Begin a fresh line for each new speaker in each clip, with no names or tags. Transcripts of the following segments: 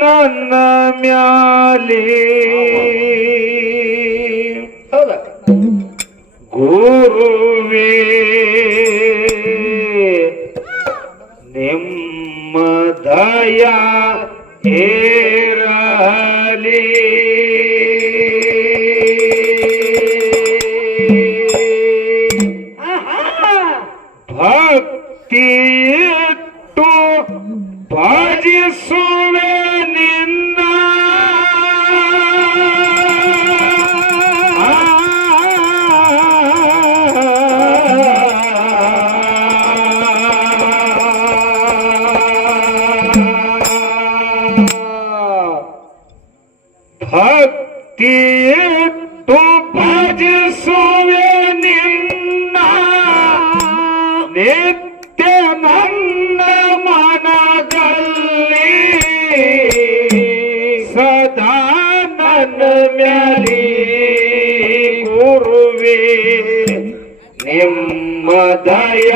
ನನ್ನ ಮ್ಯಾಲೆ ಹೌದಾ ಗುರುವೇ ನಿಮ್ಮ ದಯ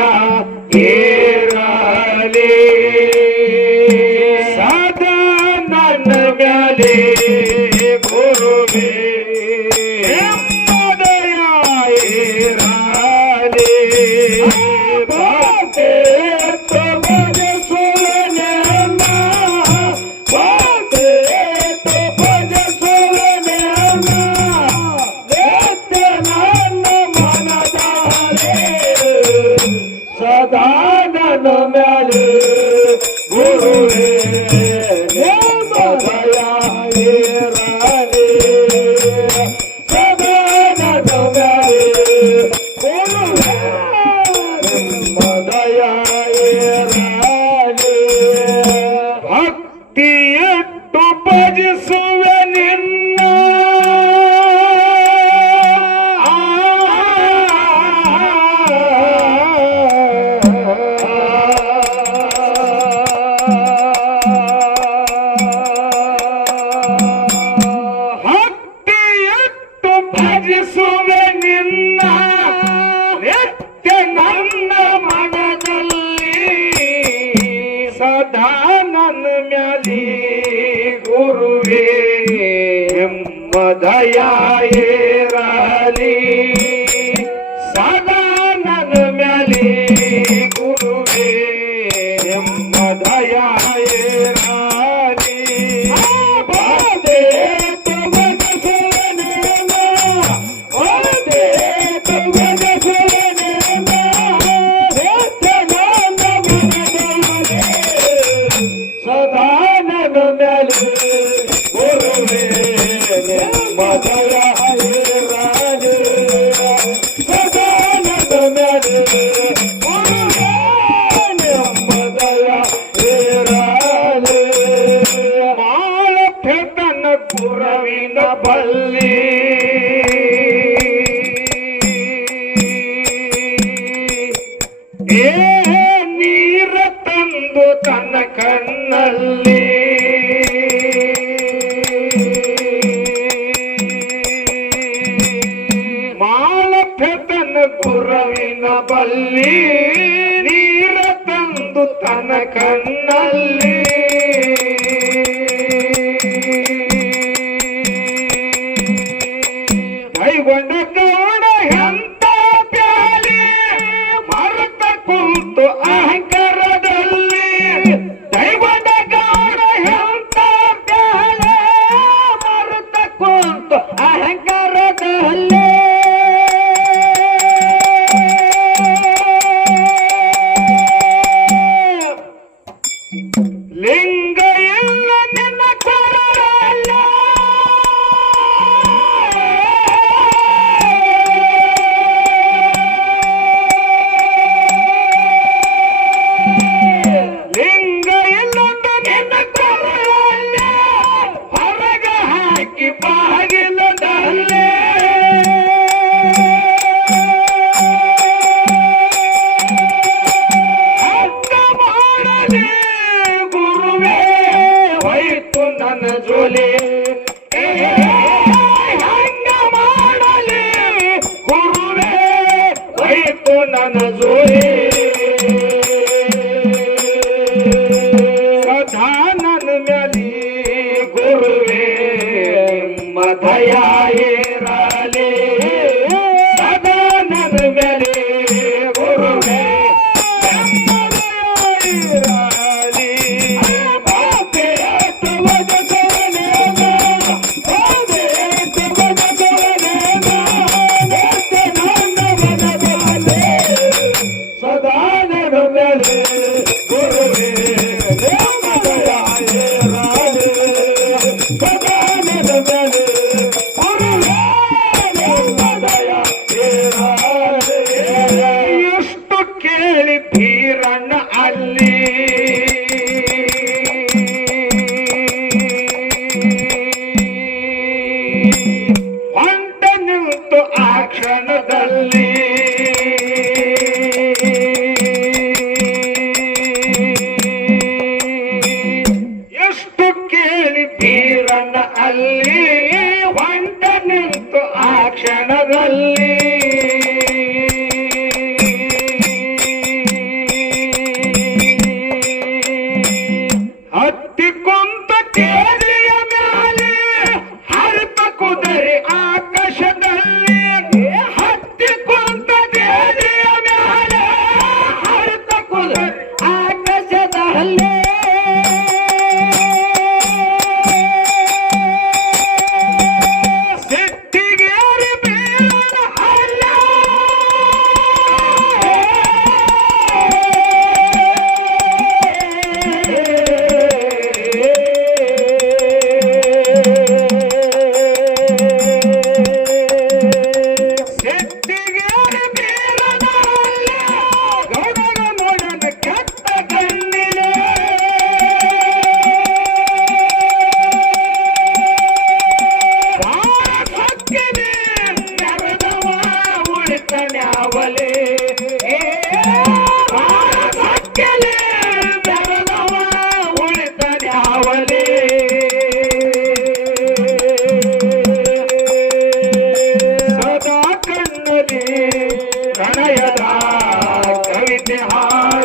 Thank you.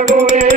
போலே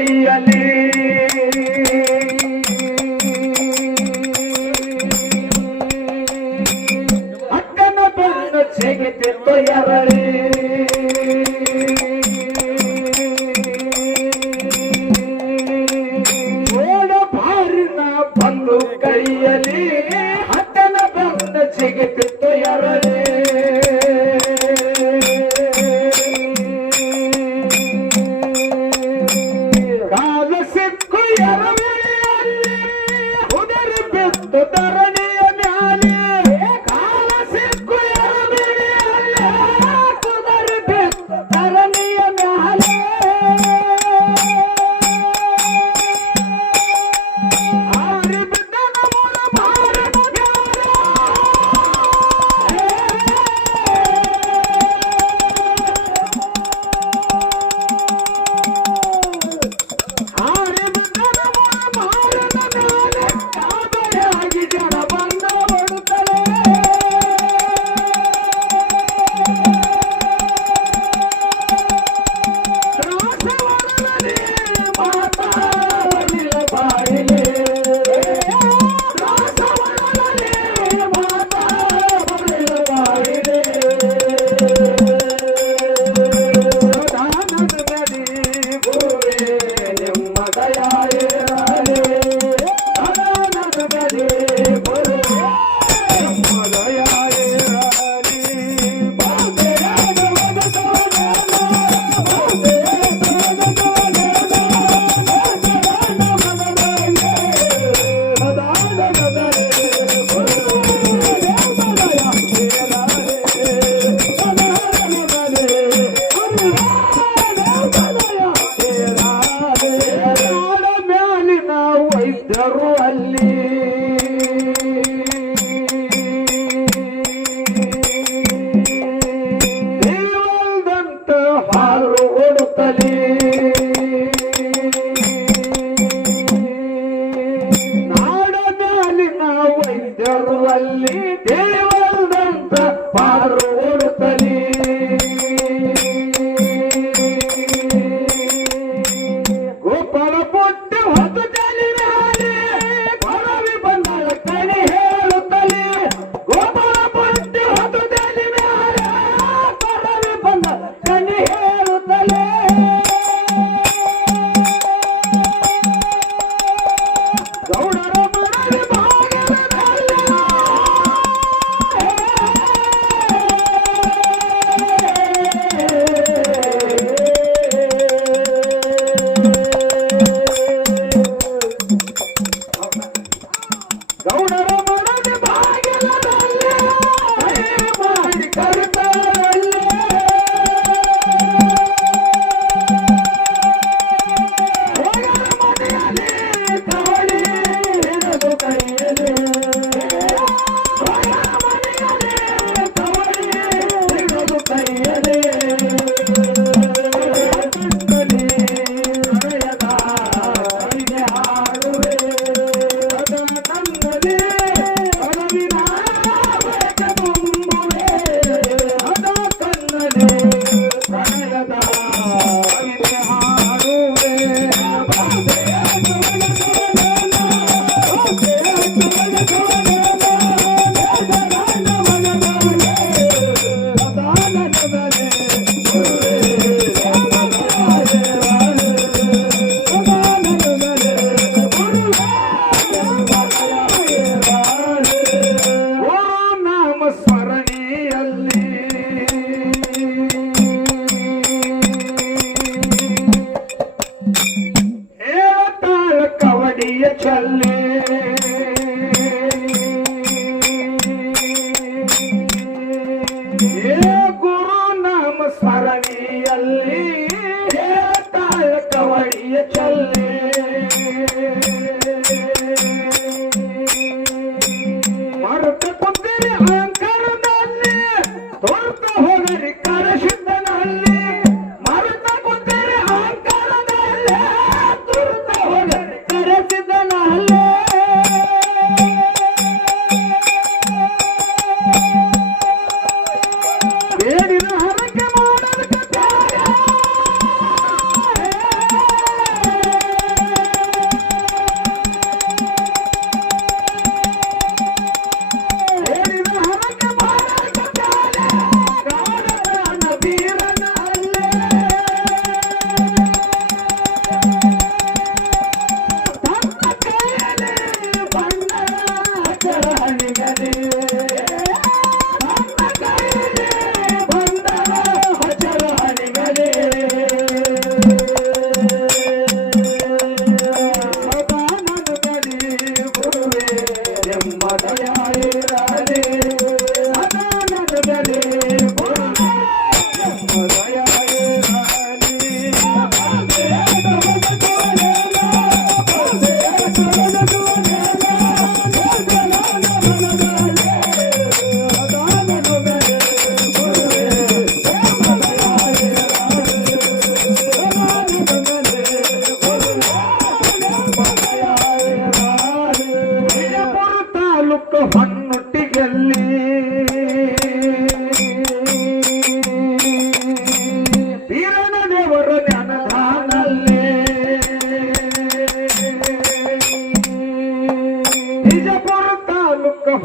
i ali ಉದರಿ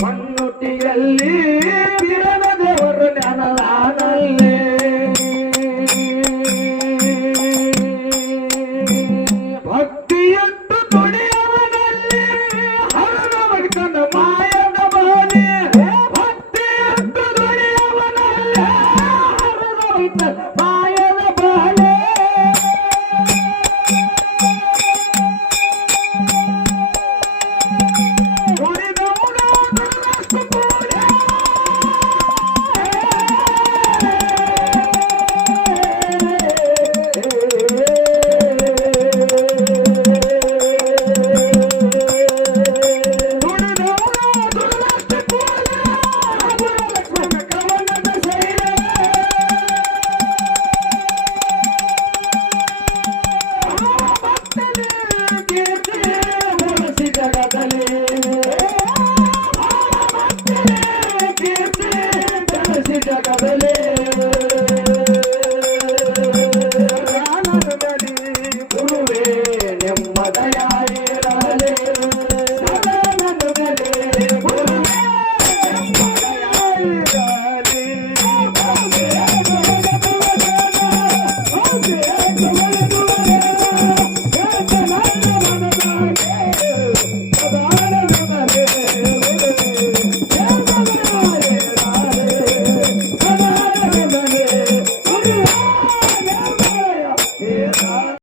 ಮಣ್ಣುಟಿಯಲ್ಲಿ